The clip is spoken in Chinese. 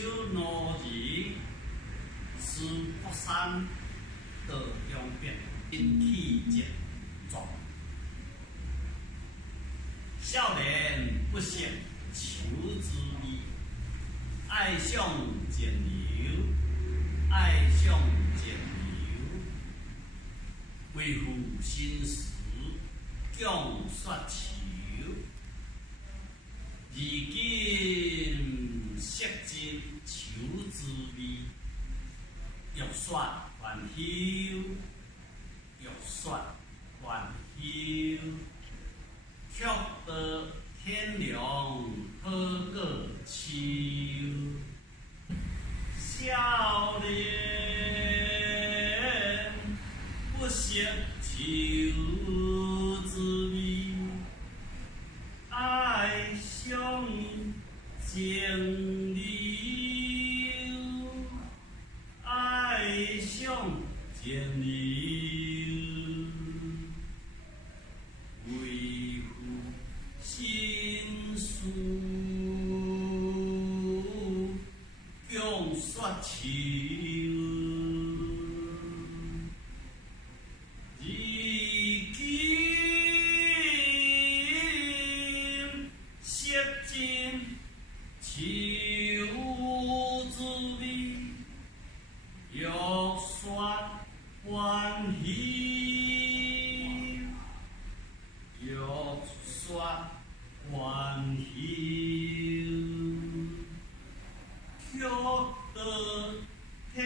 手努力，使福山道中变，心气健壮。少年不识求之意，爱上渐流，爱上渐流，为赋新词强说愁。如今识尽愁滋味，欲说还休，欲说还休。却得天凉好个秋。少年不识愁滋味，爱上渐流，爱上渐流，为赋新词强说愁。秋滋味，欲说还休，欲说还休，却得天